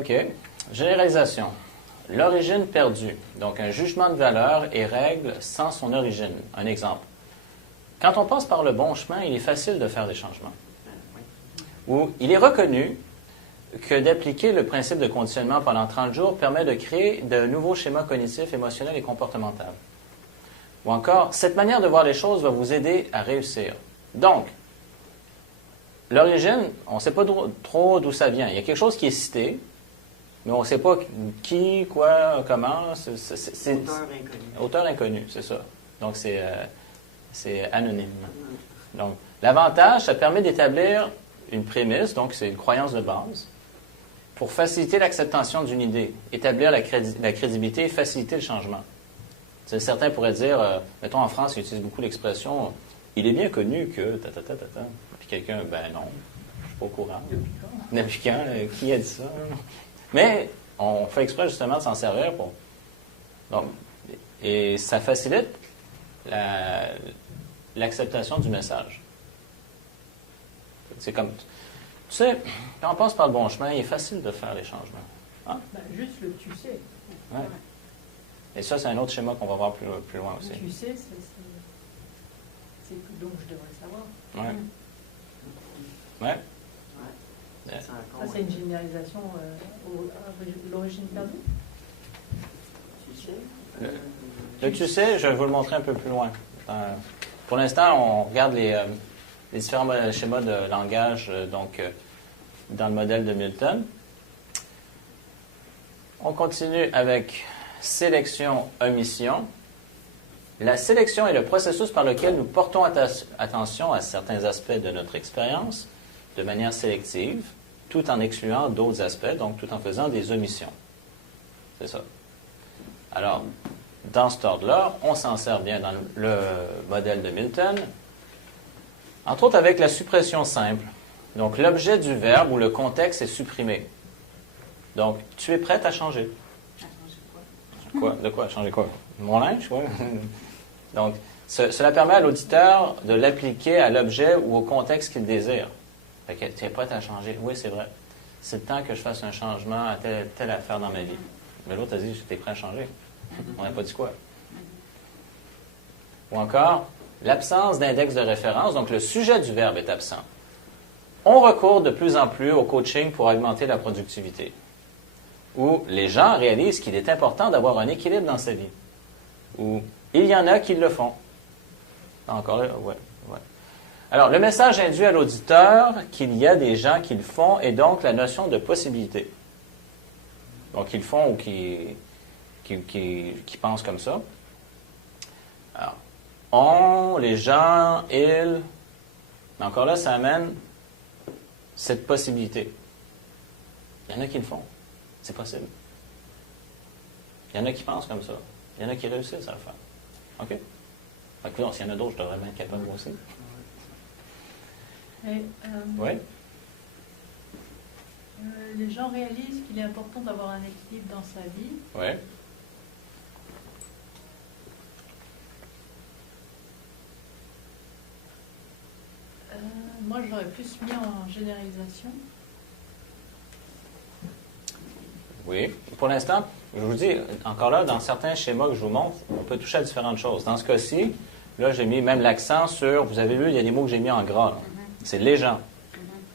OK. Généralisation. L'origine perdue. Donc, un jugement de valeur et règle sans son origine. Un exemple. Quand on passe par le bon chemin, il est facile de faire des changements. Ou il est reconnu que d'appliquer le principe de conditionnement pendant 30 jours permet de créer de nouveaux schémas cognitifs, émotionnels et comportementaux. Ou encore, cette manière de voir les choses va vous aider à réussir. Donc, l'origine, on ne sait pas trop d'où ça vient. Il y a quelque chose qui est cité, mais on ne sait pas qui, quoi, comment. C'est auteur inconnu. Auteur inconnu, c'est ça. Donc, c'est anonyme. Donc, l'avantage, ça permet d'établir une prémisse, donc c'est une croyance de base, pour faciliter l'acceptation d'une idée, établir la crédibilité et faciliter le changement. Certains pourraient dire, mettons en France, ils utilisent beaucoup l'expression « il est bien connu que... » Puis quelqu'un, ben non, je ne suis pas au courant. Depuis quand? Qui a dit ça? Mais on fait exprès justement de s'en servir pour... Donc, et ça facilite l'acceptation du message. C'est comme... Tu sais, quand on passe par le bon chemin, il est facile de faire les changements. Hein? Ben, juste le tu sais. Ouais. Et ça, c'est un autre schéma qu'on va voir plus loin aussi. Tu sais, c'est donc je devrais savoir. Ouais. Ouais. Ça, c'est une généralisation l'origine perdue? Tu sais? Le tu sais, je vais vous le montrer un peu plus loin. Pour l'instant, on regarde les différents schémas de langage dans le modèle de Milton. On continue avec sélection-omission. La sélection est le processus par lequel nous portons attention à certains aspects de notre expérience de manière sélective, tout en excluant d'autres aspects, donc tout en faisant des omissions. C'est ça. Alors, dans cet ordre-là, on s'en sert bien dans le modèle de Milton, entre autres avec la suppression simple. Donc, l'objet du verbe ou le contexte est supprimé. Donc, tu es prête à changer. Quoi? De quoi? Changer quoi? Mon linge? Ouais. Donc, cela permet à l'auditeur de l'appliquer à l'objet ou au contexte qu'il désire. Fait que tu es prête à changer? Oui, c'est vrai. C'est le temps que je fasse un changement à telle affaire dans ma vie. Mais l'autre a dit, tu es prêt à changer. On n'a pas dit quoi? Ou encore, l'absence d'index de référence, donc le sujet du verbe est absent. On recourt de plus en plus au coaching pour augmenter la productivité. Où les gens réalisent qu'il est important d'avoir un équilibre dans sa vie. Où il y en a qui le font. Encore là, ouais. Alors, le message induit à l'auditeur qu'il y a des gens qui le font et donc la notion de possibilité. Donc, qui le font ou qui pensent comme ça. Alors, on, les gens, ils. Mais encore là, ça amène cette possibilité. Il y en a qui le font. C'est possible. Il y en a qui pensent comme ça. Il y en a qui réussissent à le faire. OK? Donc, s'il y en a d'autres, je devrais être capable aussi. Oui? Les gens réalisent qu'il est important d'avoir un équilibre dans sa vie. Oui. Moi, j'aurais plus mis en généralisation. Oui. Pour l'instant, je vous dis, encore là, dans certains schémas que je vous montre, on peut toucher à différentes choses. Dans ce cas-ci, là, j'ai mis même l'accent sur, vous avez vu, il y a des mots que j'ai mis en gras. Là. C'est les gens.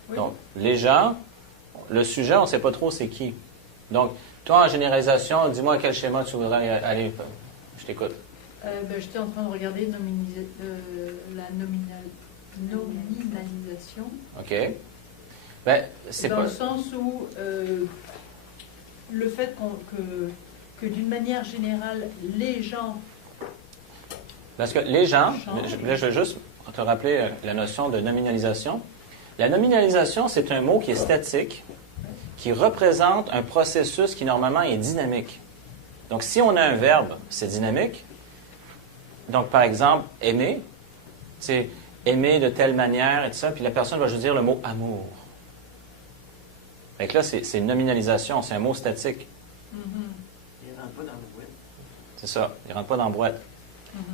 Oui. Donc, les gens, le sujet, on ne sait pas trop c'est qui. Donc, toi, en généralisation, dis-moi à quel schéma tu voudrais aller. Je t'écoute. J'étais en train de regarder la nominalisation. OK. Ben, c'est dans pas... le sens où le fait que d'une manière générale, les gens... Parce que les gens, là, je vais juste te rappeler la notion de nominalisation. La nominalisation, c'est un mot qui est statique, qui représente un processus qui, normalement, est dynamique. Donc, si on a un verbe, c'est dynamique. Donc, par exemple, aimer, c'est aimer de telle manière et tout ça, puis la personne va juste dire le mot amour. Fait que là, c'est une nominalisation, c'est un mot statique. Il ne rentre pas dans la boîte. C'est ça, il ne rentre pas dans la boîte.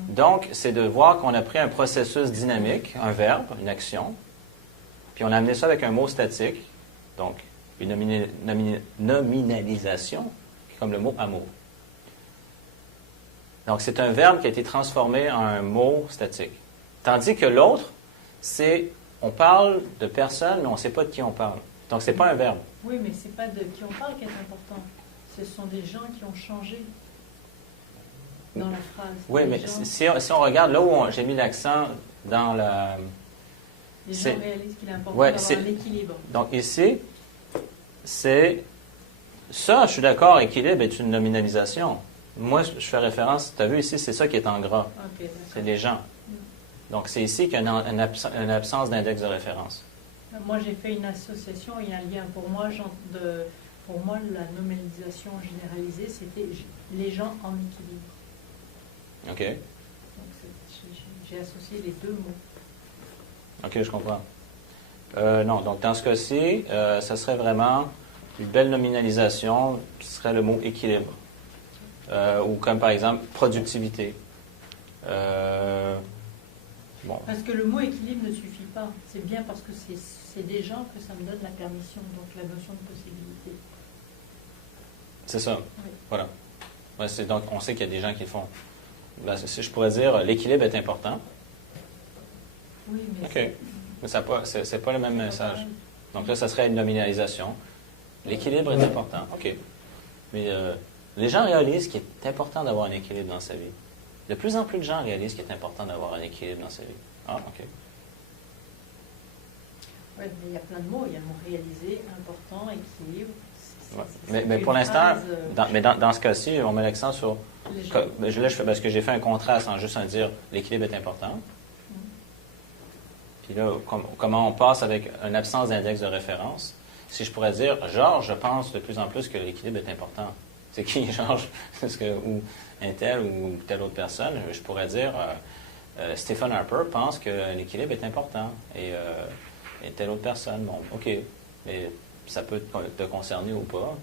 Donc, c'est de voir qu'on a pris un processus dynamique, un verbe, une action, puis on a amené ça avec un mot statique, donc une nominalisation, comme le mot amour. Donc, c'est un verbe qui a été transformé en un mot statique. Tandis que l'autre, c'est, on parle de personnes, mais on ne sait pas de qui on parle. Donc, ce n'est pas un verbe. Oui, mais ce n'est pas de qui on parle qui est important. Ce sont des gens qui ont changé dans la phrase. Oui, Des mais gens- si on regarde là où j'ai mis l'accent dans la... Les c'est- gens réalisent qu'il est important Ouais, d'avoir c'est- un équilibre. Donc, ici, c'est... Ça, je suis d'accord, équilibre est une nominalisation. Moi, je fais référence, tu as vu ici, c'est ça qui est en gras. Ok, d'accord. C'est les gens. Donc, c'est ici qu'il y a une absence d'index de référence. Moi, j'ai fait une association, il y a un lien. Pour moi, pour moi la nominalisation généralisée, c'était les gens en équilibre. OK? Donc, j'ai associé les deux mots. OK, je comprends. Non, donc dans ce cas-ci, ça serait vraiment une belle nominalisation, qui serait le mot équilibre. Ou comme par exemple productivité. Bon, Parce que le mot équilibre ne suffit pas. C'est bien parce que c'est des gens que ça me donne la permission, donc la notion de possibilité. c'est ça. Oui. Voilà. Ouais, donc, on sait qu'il y a des gens qui le font. Ben, je pourrais dire, l'équilibre est important. Oui, mais OK. Mais ça c'est pas le même message. Donc là, ça serait une nominalisation. L'équilibre est important. OK. Mais les gens réalisent qu'il est important d'avoir un équilibre dans sa vie. De plus en plus de gens réalisent qu'il est important d'avoir un équilibre dans sa vie. Ah, OK. Oui, mais il y a plein de mots. Il y a le mot réalisé, important, équilibre. Ouais. Mais pour l'instant, dans ce cas-ci, on met l'accent sur... les gens. Là, je fais parce que j'ai fait un contraste en juste en dire l'équilibre est important. Puis là, comment on passe avec une absence d'index de référence? Si je pourrais dire, Georges, je pense de plus en plus que l'équilibre est important. C'est qui, Georges? Ou un tel ou telle autre personne? Je pourrais dire, Stephen Harper pense que l'équilibre est important. Et telle autre personne, bon, OK. Mais ça peut te concerner ou pas.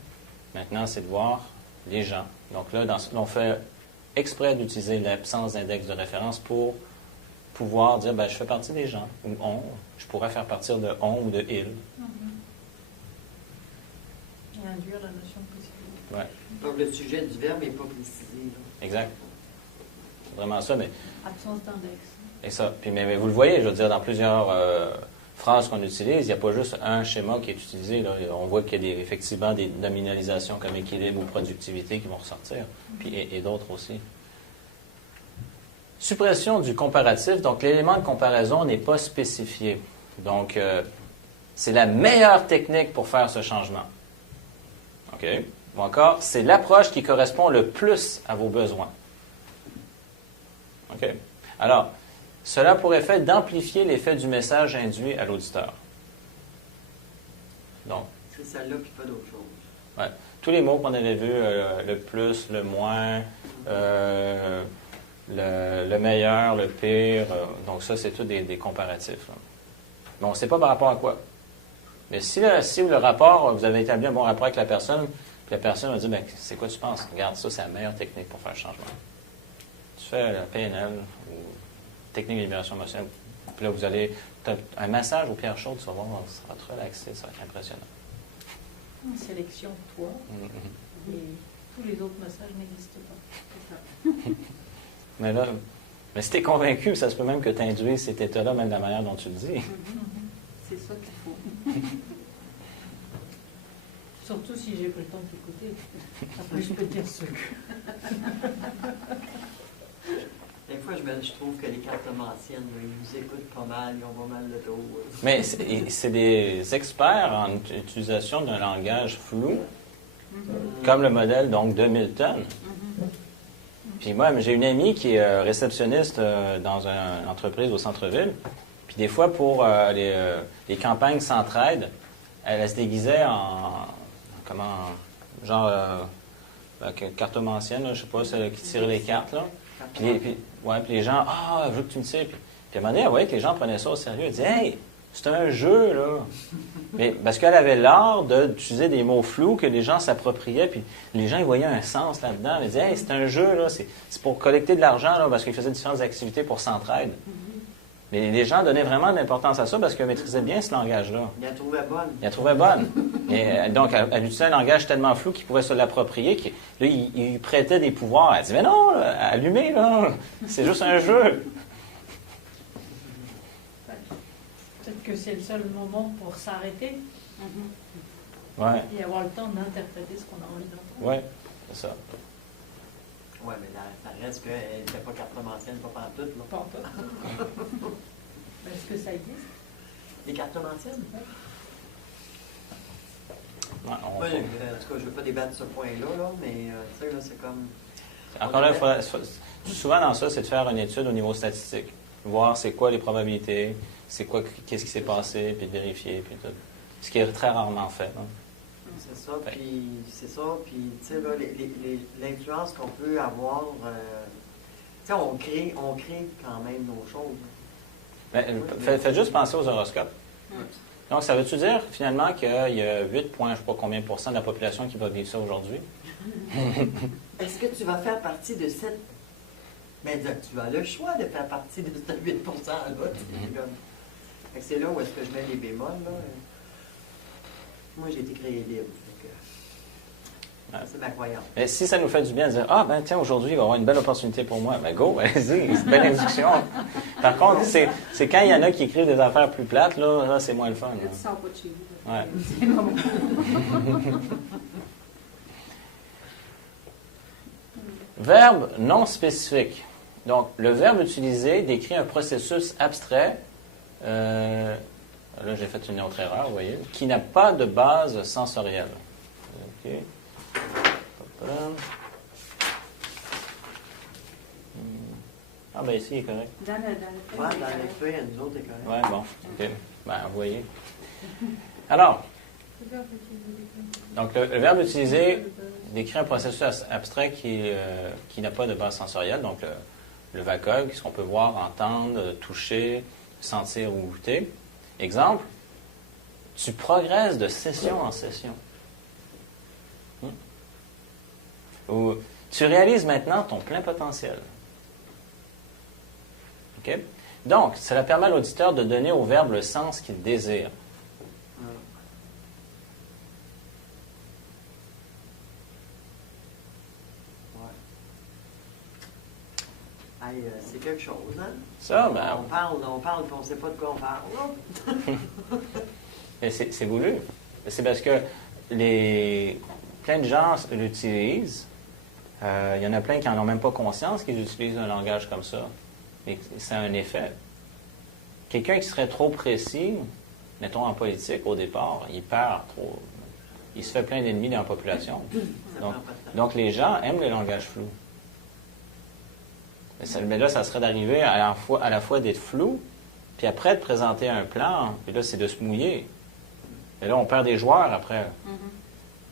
Maintenant, c'est de voir les gens. Donc là, on fait exprès d'utiliser l'absence d'index de référence pour pouvoir dire, ben, je fais partie des gens, ou on, je pourrais faire partie de on ou de il. Et induire la notion de possibilité. Ouais, Donc, le sujet du verbe n'est pas précisé. Là. exact. C'est vraiment ça, mais Absence d'index. et ça. Puis, mais vous le voyez, je veux dire, dans plusieurs phrases qu'on utilise, il n'y a pas juste un schéma qui est utilisé. Là. On voit qu'il y a effectivement des nominalisations comme équilibre ou productivité qui vont ressortir, puis et d'autres aussi. Suppression du comparatif. Donc, l'élément de comparaison n'est pas spécifié. Donc, c'est la meilleure technique pour faire ce changement. OK? Ou encore, c'est l'approche qui correspond le plus à vos besoins. OK? Alors, cela pour effet d'amplifier l'effet du message induit à l'auditeur. Donc, C'est celle-là, puis pas d'autre chose. ouais, tous les mots qu'on avait vus, le plus, le moins, le meilleur, le pire, donc ça, c'est tout des comparatifs. Là. Mais on ne sait pas par rapport à quoi. Mais si le rapport, vous avez établi un bon rapport avec la personne, puis la personne va dire, ben, c'est quoi tu penses? Regarde, ça, c'est la meilleure technique pour faire le changement. Tu fais la PNL ou technique de libération émotionnelle, puis là, vous allez, un massage aux pierres chaudes, tu vas voir, ça va te relaxer, ça va être impressionnant. Une sélection, toi, Mhm. et tous les autres massages n'existent pas. C'est ça. Mais si tu es convaincu, ça se peut même que tu induises cet état-là, même de la manière dont tu le dis. C'est ça qu'il faut. Surtout si j'ai pas le temps de t'écouter. Après, je peux te dire ce que. Des fois, je trouve que les cartes anciennes, ils nous écoutent pas mal, ils ont pas mal le dos. Mais c'est des experts en utilisation d'un langage flou, comme le modèle donc de Milton. Puis moi, j'ai une amie qui est réceptionniste dans une entreprise au centre-ville. Puis des fois, pour les campagnes Centraide, elle se déguisait genre cartomancienne, là, je sais pas, celle qui tire les cartes, là. Puis les gens, je veux que tu me tires. Puis à un moment donné, elle voyait que les gens prenaient ça au sérieux. Elle disait, hey, c'est un jeu, là. Mais parce qu'elle avait l'art d'utiliser des mots flous que les gens s'appropriaient, puis les gens ils voyaient un sens là-dedans. Elle disait, hey, c'est un jeu, là, c'est pour collecter de l'argent, là, parce qu'ils faisaient différentes activités pour Centraide. Mais les gens donnaient vraiment de l'importance à ça parce qu'ils maîtrisaient bien ce langage-là. Il la trouvait bonne. Il la trouvait bonne. Et donc, elle utilisait un langage tellement flou qu'il pouvait se l'approprier. Là, il prêtait des pouvoirs. Elle dit, mais non, là, allumez, là, c'est juste un jeu. Peut-être que c'est le seul moment pour s'arrêter Ouais, et avoir le temps d'interpréter ce qu'on a envie d'entendre. ouais, c'est ça. Oui, mais ça reste qu'elle n'était pas cartomancienne, pas pantoute. Là. Pas en tout. Est-ce que ça existe? Les cartomanciennes? Ouais, En tout cas, je ne veux pas débattre ce point-là, là, mais tu sais, là, c'est comme... Encore là, souvent dans ça, c'est de faire une étude au niveau statistique. Voir c'est quoi les probabilités, qu'est-ce qui s'est passé, puis de vérifier, puis tout. Ce qui est très rarement fait. Hein. C'est ça, puis tu sais, là, l'influence qu'on peut avoir, tu sais, on crée quand même nos choses. Faites juste penser aux horoscopes. Donc, ça veut-tu dire, finalement, qu'il y a 8 points, je ne sais pas combien % de la population qui va vivre ça aujourd'hui? Est-ce que tu vas faire partie de cette... Mais tu as le choix de faire partie de ce 8 %-là. Fait que c'est là où est-ce que je mets les bémols, là. Moi, j'ai été créé libre. C'est ma croyance. Mais si ça nous fait du bien de dire, ah, ben tiens, aujourd'hui, il va y avoir une belle opportunité pour moi, ben go, allez-y, c'est une belle induction. Par contre, c'est quand il y en a qui écrivent des affaires plus plates, là c'est moins le fun. Tu sors pas de chez vous. Ouais. C'est bon. Verbe non spécifique. Donc, le verbe utilisé décrit un processus abstrait, là j'ai fait une autre erreur, vous voyez, qui n'a pas de base sensorielle. OK. Ah ben ici, il est correct. Dans le Ouais, dans les feuilles, nous autres, c'est correct. Ouais, bon, OK. Ben, vous voyez. Alors, donc le verbe utilisé décrit un processus abstrait qui n'a pas de base sensorielle, donc le VACOG, ce qu'on peut voir, entendre, toucher, sentir ou goûter. Exemple, tu progresses de session en session. Ou tu réalises maintenant ton plein potentiel. OK? Donc, cela permet à l'auditeur de donner au verbe le sens qu'il désire. C'est quelque chose, hein? Ça, ben... On parle, puis on ne sait pas de quoi on parle. Mais c'est voulu. C'est parce que plein de gens l'utilisent. Il y en a plein qui n'en ont même pas conscience qu'ils utilisent un langage comme ça. Et ça a un effet. Quelqu'un qui serait trop précis, mettons en politique au départ, il perd trop. Il se fait plein d'ennemis dans la population. Donc les gens aiment les langages flous. Mais là, ça serait d'arriver à la fois d'être flou, puis après de présenter un plan, puis là, c'est de se mouiller. Et là, on perd des joueurs après.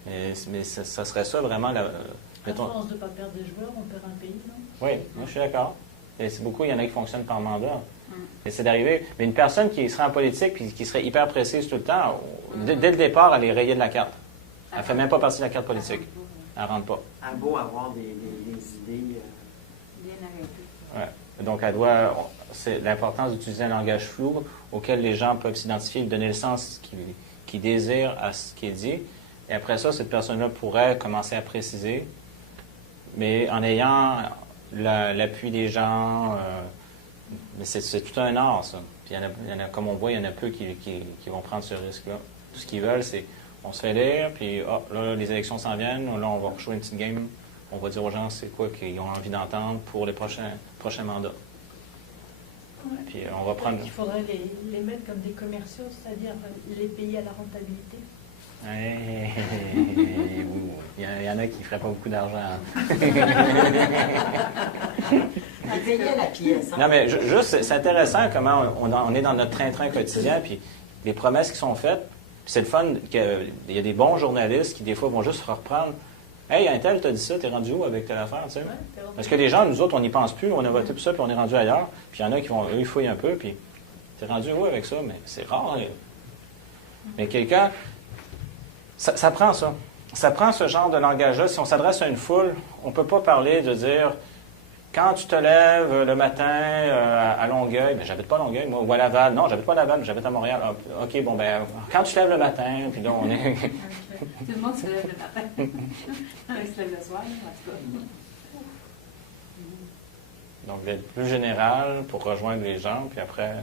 Mais ça serait ça vraiment... À force de ne pas perdre des joueurs, on perd un pays, non? Oui, moi je suis d'accord. Et c'est beaucoup, il y en a qui fonctionnent par mandat. Et c'est d'arriver... Mais une personne qui serait en politique puis qui serait hyper précise tout le temps, dès le départ, elle est rayée de la carte. Elle ne fait même pas partie de la carte politique. Elle ne rentre pas. Elle a beau avoir des idées... Bien arrêté. Ouais. Donc, c'est l'importance d'utiliser un langage flou auquel les gens peuvent s'identifier et donner le sens qu'ils désirent à ce qui est dit. Et après ça, cette personne-là pourrait commencer à préciser, mais en ayant l'appui des gens. Mais c'est tout un art, ça. Puis il y en a, comme on voit, il y en a peu qui vont prendre ce risque-là. Tout ce qu'ils veulent, c'est on se fait lire, puis là, les élections s'en viennent, là, on va jouer une petite game. On va dire aux gens c'est quoi qu'ils ont envie d'entendre pour les prochains mandats. Ouais. Puis on va prendre... Il faudrait les mettre comme des commerciaux, c'est-à-dire les payer à la rentabilité. Il y en a qui ne feraient pas beaucoup d'argent. À payer à la pièce. Hein? Non, mais juste, c'est intéressant comment on est dans notre train-train quotidien, puis les promesses qui sont faites. Puis c'est le fun qu'il y a des bons journalistes qui, des fois, vont juste reprendre. Hey, un tel t'a dit ça, t'es rendu où avec telle affaire, tu sais? Parce que les gens, nous autres, on n'y pense plus, on a voté pour ça, puis on est rendu ailleurs. Puis il y en a qui vont, eux, ils fouillent un peu, puis t'es rendu où avec ça? Mais c'est rare. Mais quelqu'un, ça prend ça. Ça prend ce genre de langage-là. Si on s'adresse à une foule, on ne peut pas parler de dire, quand tu te lèves le matin à Longueuil, mais j'habite pas à Longueuil, moi, ou à Laval. Non, j'habite pas à Laval, j'habite à Montréal. Ah, OK, bon, ben, quand tu te lèves le matin, puis là, on est... Tout le monde se lève le matin. Il se lève le soir, en tout cas. Donc, d'être plus général pour rejoindre les gens, puis après...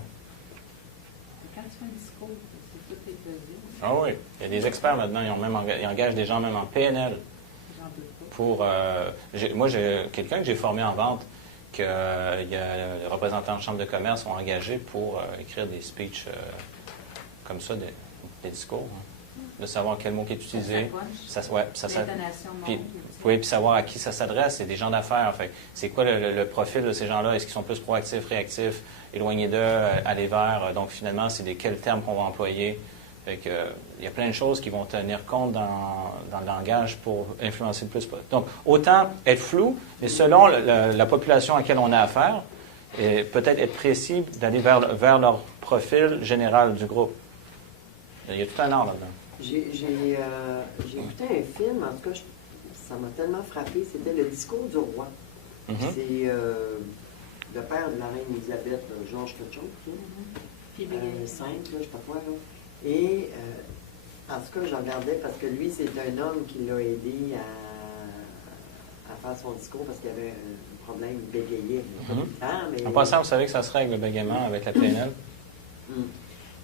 Quand tu fais un discours, c'est tout est pesé. Ah oui, il y a des experts maintenant, ils engagent des gens même en PNL. J'en doute pas. Pour, moi, j'ai quelqu'un que j'ai formé en vente, que il y a les représentants de chambre de commerce sont engagés pour écrire des speeches comme ça, des discours, hein, de savoir quel mot qui est utilisé. L'intonation Puis, monte. oui, puis savoir à qui ça s'adresse. C'est des gens d'affaires. Fait, c'est quoi le profil de ces gens-là? Est-ce qu'ils sont plus proactifs, réactifs, éloignés d'eux, aller vers? Donc, finalement, c'est quels termes qu'on va employer. Fait que, il y a plein de choses qui vont tenir compte dans le langage pour influencer le plus. Donc, autant être flou, et selon la population à laquelle on a affaire, et peut-être être précis d'aller vers leur profil général du groupe. Il y a tout un art là-dedans. J'ai écouté un film, en tout cas, ça m'a tellement frappé, c'était Le discours du roi. Mhm. C'est le père de la reine Élisabeth, Georges quelque chose, Puis, simple, je sais pas quoi. Là. Et en tout cas, je regardais parce que lui, c'est un homme qui l'a aidé à faire son discours parce qu'il avait un problème, il bégayait. En passant, vous savez que ça se règle le bégaiement avec la PNL?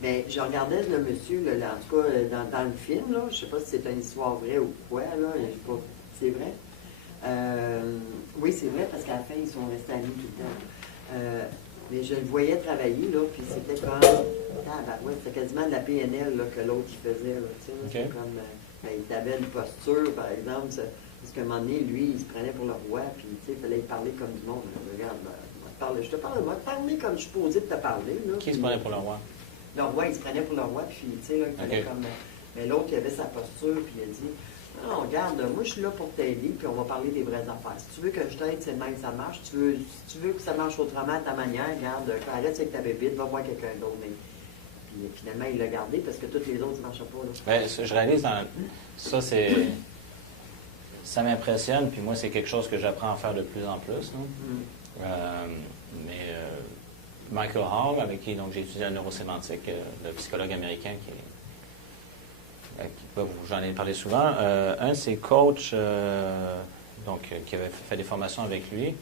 Mais je regardais le monsieur, là, en tout cas, dans le film, là, je ne sais pas si c'est une histoire vraie ou quoi, là, je sais pas, c'est vrai. Oui, c'est vrai, parce qu'à la fin, ils sont restés amis tout le temps. Mais je le voyais travailler, là, puis c'était comme... c'était quasiment de la PNL là, que l'autre il faisait. Là, tu sais, Okay. c'est comme, il avait une posture, par exemple, parce qu'à un moment donné, lui, il se prenait pour le roi, puis tu sais, il fallait y parler comme du monde. Là. Regarde, je te parle, moi, parler comme je suis posé de te parler. Là, Qui se prenait pour le roi? Le roi, il se prenait pour le roi, puis tu sais, là, il fallait comme... Mais l'autre, il avait sa posture, puis il a dit... Non, regarde, moi je suis là pour t'aider, puis on va parler des vraies affaires. Si tu veux que je t'aide, c'est le même que ça marche. Si tu veux que ça marche autrement à ta manière, regarde, arrête avec ta bébite, va voir quelqu'un d'autre. Mais puis finalement, il l'a gardé parce que tous les autres, ça ne marchaient pas. Là. Bien, je réalise ça, ça m'impressionne, puis moi, c'est quelque chose que j'apprends à faire de plus en plus. Mais Michael Hall, avec qui donc, j'ai étudié la neurosémantique, le psychologue américain j'en ai parlé souvent. Un de ses coachs, qui avait fait des formations avec lui,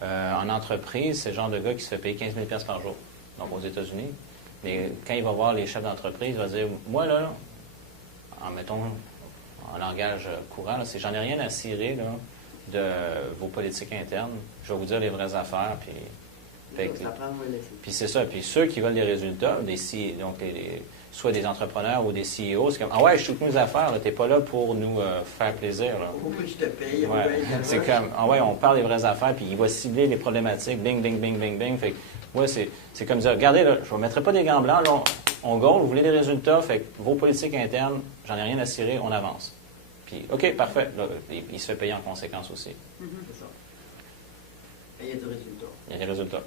en entreprise, c'est le genre de gars qui se fait payer 15 000 $ par jour, donc aux États-Unis. Mais quand il va voir les chefs d'entreprise, il va dire, moi, là, en langage courant, là, j'en ai rien à cirer là, de vos politiques internes. Je vais vous dire les vraies affaires, puis c'est ça. Puis ceux qui veulent des résultats, donc soit des entrepreneurs ou des CEO, c'est comme, ah ouais, je shoot mes affaires, t'es pas là pour nous faire plaisir. Là. Oui, je te paye. Ouais. C'est comme, ah ouais, on parle des vraies affaires, puis il va cibler les problématiques, bing, bing, bing, bing, bing. Fait que, ouais, c'est comme ça. Regardez, là, je ne vous mettrai pas des gants blancs, là, on goal, vous voulez des résultats, fait que vos politiques internes, j'en ai rien à cirer, on avance. Puis, OK, parfait. Là, il se fait payer en conséquence aussi. C'est ça. Et il y a du résultat. Il y a des résultats.